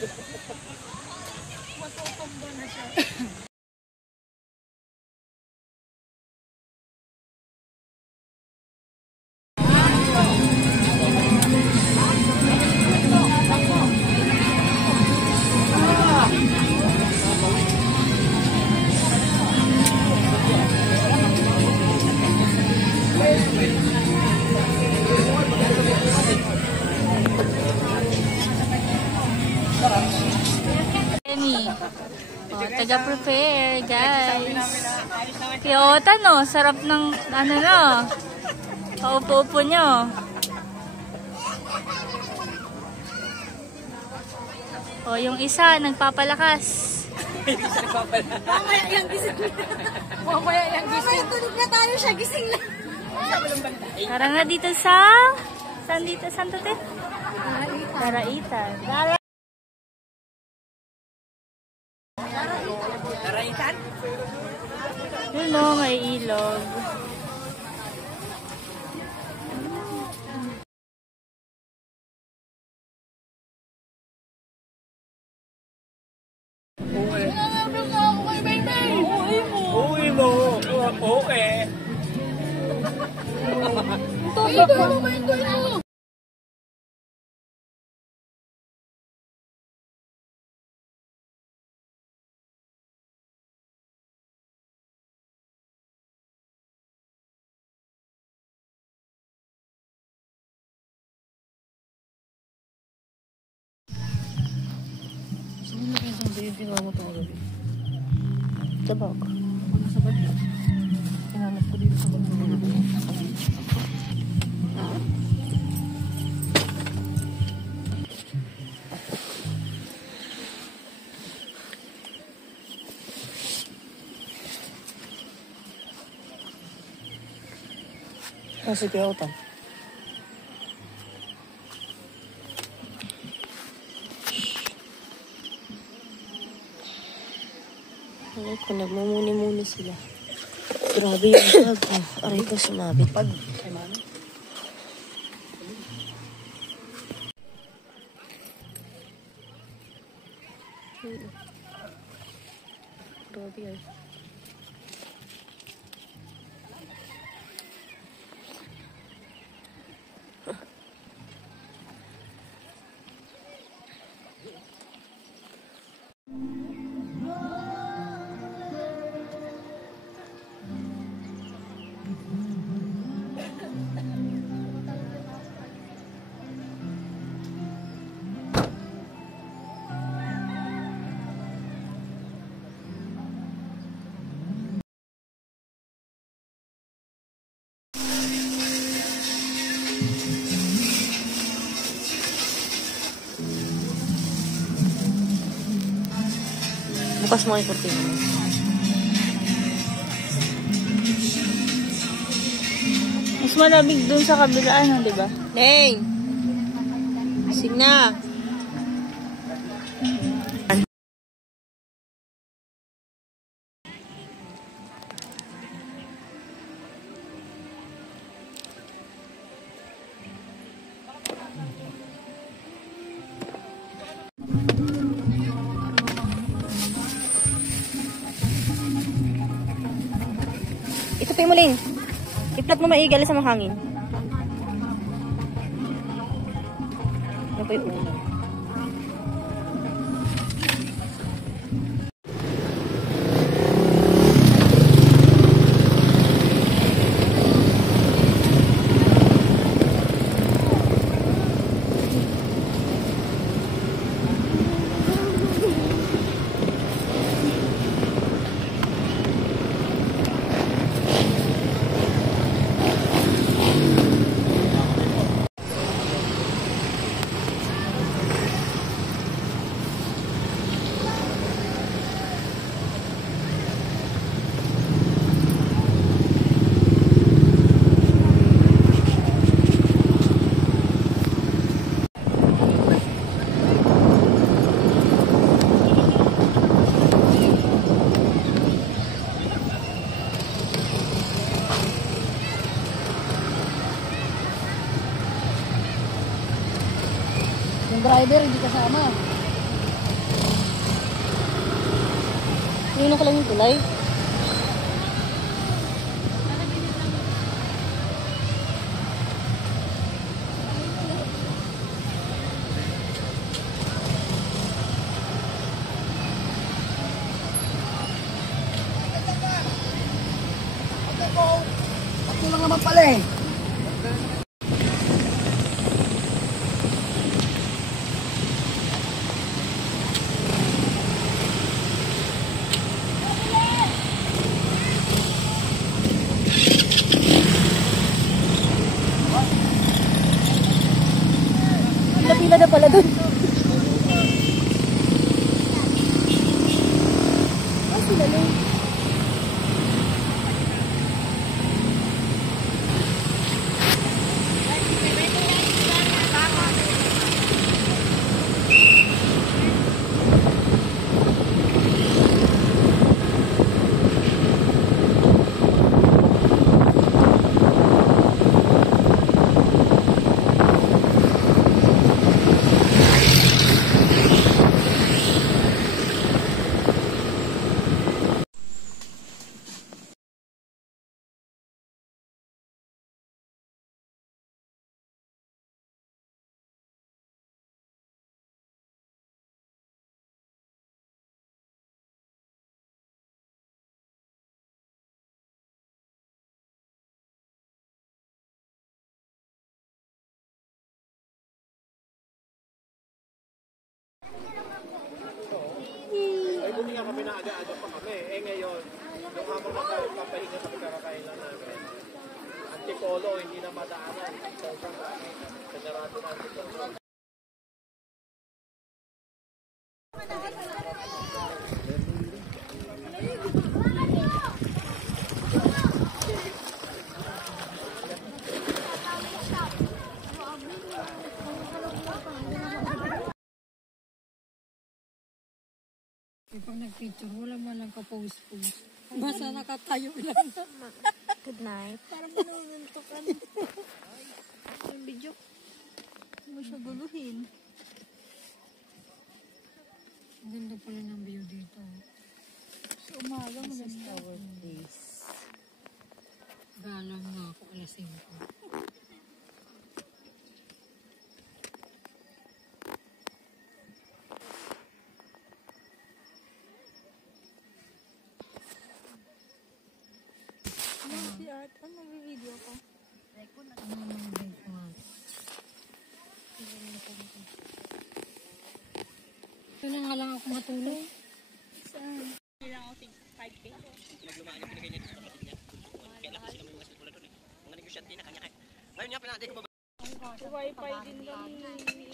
Matutumba na siya. Taga-prepare, guys. Kyoto, no? Sarap ng, ano, no? Paupo-upo nyo. O, yung isa, nagpapalakas. Mamaya yung gising. Mamaya yung gising. Mamaya tulog na tayo siya, gising na. Tara nga dito sa... Saan dito? Saan to, te? Daraitan. Daraitan? Yun o, may ilog. Uwi mo. Okay. Saan na kayo sa baby? Tingnan mo ito kagabi. Tabak. Sa gabi. Tinanap ko dito sa gabi. Kasi kaya utang. Aray ko, nagmumuni-muni sila. Grabe yung bag. Aray ko, sumabit. Pag, ay mami. Grabe ay. Bukas mo kay kurtina mo. Mas malamig dun sa kabilaan, di ba? Neng! Sing na! Itupin mo rin. I-plug mo maigali sa mahangin. Ano pa yung ulo? Yung driver, hindi kasama. Yun ko lang yung tulay. Ako lang naman pala eh. Pila na pala dun. Ah, sila lang. Ay, buti nga kami na aga-aga pa kami. Eh ngayon, yung habang nagpapahinga kami kakakailan namin. Antipolo, hindi na madaanan. Sarado na Antipolo. Pag nag-picture, wala man lang ka-post-post. Basta nakatayo lang. Good night. Parang manununtok ka na. Yung video, hindi mo siya guluhin. Ang ganda pala ng view dito. Sa umaga, maganda. Galang nga ako, alas 5. Ano video ko? Ito na nga lang ako matulog. Saan? Wifi din kami.